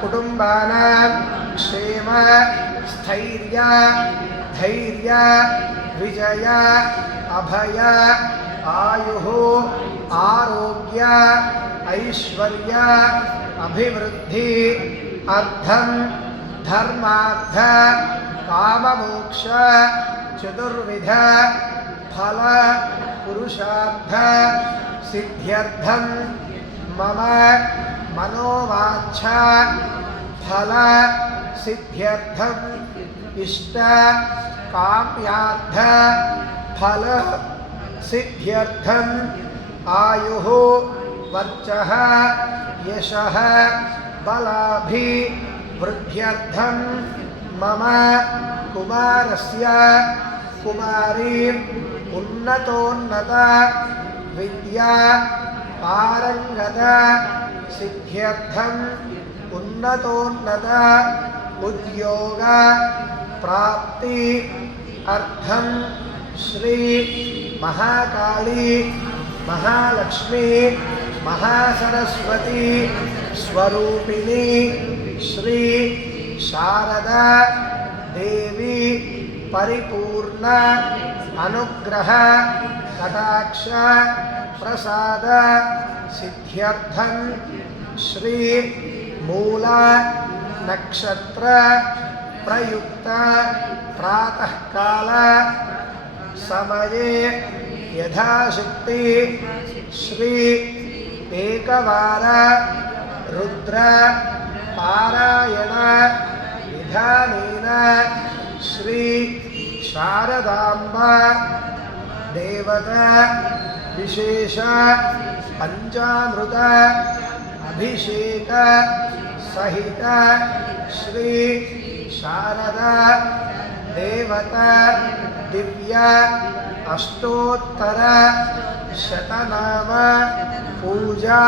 कुटुंबानां क्षेम स्थैर्य धैर्य विजय अभय आयुः आरोग्य ऐश्वर्य अभिवृद्धि अर्थं धर्मार्थ काममोक्ष चतुर्विध फल पुरुषार्थ सिद्ध्यर्थं मम मनोवांछा फल सिद्ध्यर्थम इष्ट काम्यार्थ फल सिद्ध्यर्थम आयुः वर्चः यशः बलाभिवृद्ध्यर्थम मम कुमारस्य कुमारीं उन्नतोन्नत विद्या पारंगत सिद्ध्यर्थम उन्नतोन्नत उद्योग प्राप्ति अर्थम श्री महाकाली महालक्ष्मी महासरस्वती स्वरूपिणी श्री शारदा देवी परिपूर्ण अनुग्रह कटाक्ष प्रसाद सिद्ध्यर्थं श्री मूला नक्षत्र प्रयुक्त प्रातः काल समये यथाशक्ति श्री एकवार रुद्र पारायण विधानेन श्री शारदांबा देवता विशेष पंचामृत अभिषेक सहित श्री शारदा देवता दिव्य अष्टोत्तर शतनाम पूजा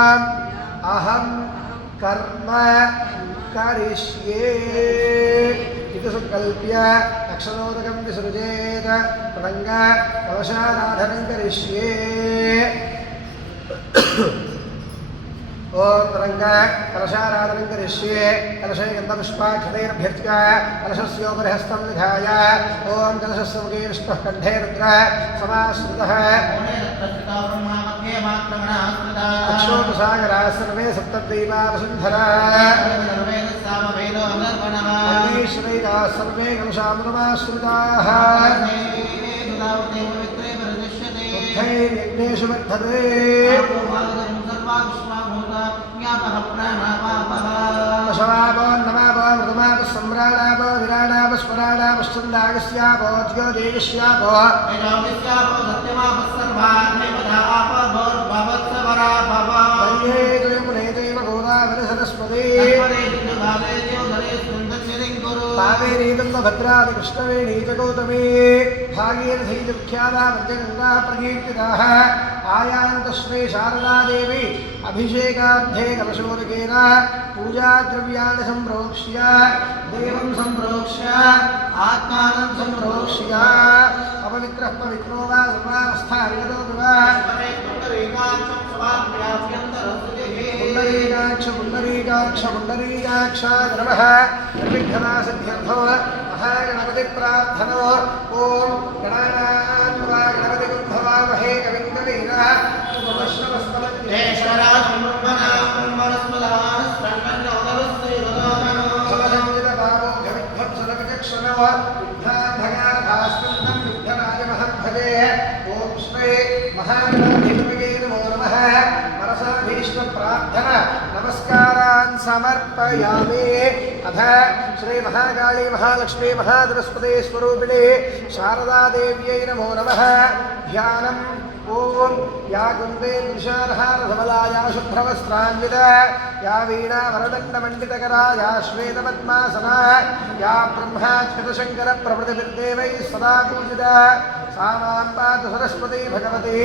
अहम कर्म करिष्ये इति संकल्प्य अक्षरोदकं विसृजेत तदंग कलशाराधनं करिष्ये ओम तरंग कलशाराधनं करिष्ये कलशे गन्धपुष्पाक्षतैरभ्यर्च्य कलशस्योपरि हस्तं निधाय ओम कलशस्य मुखे विष्णुः कण्ठे रुद्रः समाश्रितः अक्षोपसागराः सर्वे सप्तद्वीपा वसुन्धराः अग्निश्रैताः सर्वे कलशामृतमाश्रिताः यज्ञेषु वर्धते शवापो नमापो मृतमापः सम्राणापो विराणापः स्मराणापः छन्दागस्यापो ज्योतिगस्यापो वन्ये जयमुने जैव गोदावरी सरस्वती कावेरी तुङ्गभद्रादि कृष्णवेणी च गौतमी भागीरथी च विख्याता पञ्चगङ्गा प्रकीर्तिताः आयान्तस्मै शारदा देवी अभिषेकार्थे कलशोदकेन पूजाद्रव्याणि सम्प्रोक्ष्य देवं सम्प्रोक्ष्य आत्मानं सम्प्रोक्ष्य अपवित्रः पवित्रो वा सर्वावस्थाङ्गतोऽपि वा पुण्डरीकाक्ष पुण्डरीकाक्ष पुण्डरीकाक्ष नमः निर्विघ्नता सिद्ध्यर्थो महागणपतिप्रार्थनो ॐ गणानां वा गणपतिं भवामहे कविं कवीना प्रार्थना नमस्कारान् समर्पयामि अथ श्री महाकाली महालक्ष्मी महासरस्वती स्वरूपिणी शारदा देव्यै नमो नमः ध्यानम् ओम या कुंदे पुरुषारहारधवला या शुभ्रवस्त्रान्विता या वीणा वरदण्डमण्डितकरा या श्वेतपद्मासना या ब्रह्माच्युतशङ्करप्रभृतिभिर्देवैः सदा पूजिता सा मां पातु सरस्वती भगवती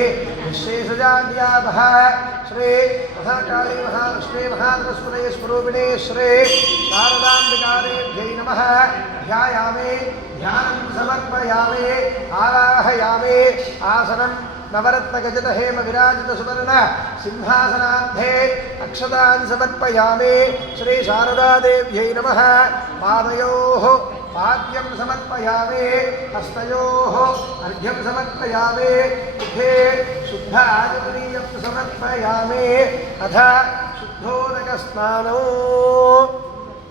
विशेषजाड्यातः श्री महाकाली महालक्ष्मी महासरस्वती स्वरूपिणी श्री शारदाम्बिकादेव्यै नमः ध्यायामि ध्यानं समर्पयामि आवाहयामि आसनं नवरत्नगजत हेम विराजित सुवर्ण सिंहासनार्धे अक्षतान् समर्पयामि श्री शारदादेव्यै नमः पादयोः पाद्यं समर्पयामि हस्तयोः अर्घ्यं समर्पयामि मुखे शुद्धाजपनीयं समर्पयामि अथ शुद्धोदकस्नानौ